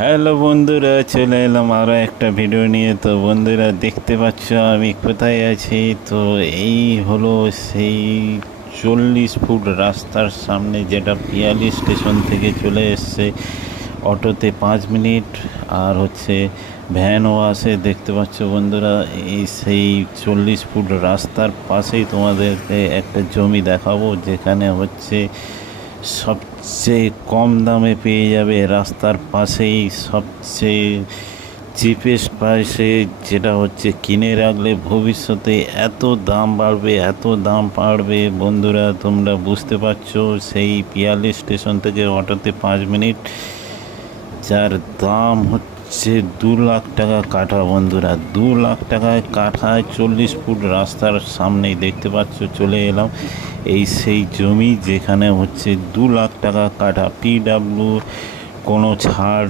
Hello বন্ধুরা, চলে এলাম আরও একটা ভিডিও নিয়ে। তো বন্ধুরা, দেখতে পাচ্ছ আমি কোথায় আছি। তো এই হলো সেই 40 ফুট রাস্তার সামনে, যেটা পিয়ালি স্টেশন থেকে চলে এসছে। অটোতে 5 মিনিট, আর হচ্ছে ভ্যানও আসে। দেখতে পাচ্ছ বন্ধুরা, এই সেই 40 ফুট রাস্তার পাশেই তোমাদেরকে একটা জমি দেখাবো, যেখানে হচ্ছে সবচেয়ে কম দামে পেয়ে যাবে। রাস্তার পাশেই সবচেয়ে চিপেস্ট প্রাইসে, যেটা হচ্ছে কিনে রাখলে ভবিষ্যতে এত দাম বাড়বে, এত দাম বাড়বে বন্ধুরা, তোমরা বুঝতে পারছো। সেই পিয়ালি স্টেশন থেকে অটোতে 5 মিনিট, যার দাম হচ্ছে 2 লাখ টাকা কাঠা বন্ধুরা। 2 লাখ টাকায় কাঠায় 40 ফুট রাস্তার সামনেই দেখতে পাচ্ছ চলে এলাম। এই সেই জমি যেখানে হচ্ছে 2 লাখ টাকা কাঠা। PW কোনো ছাড়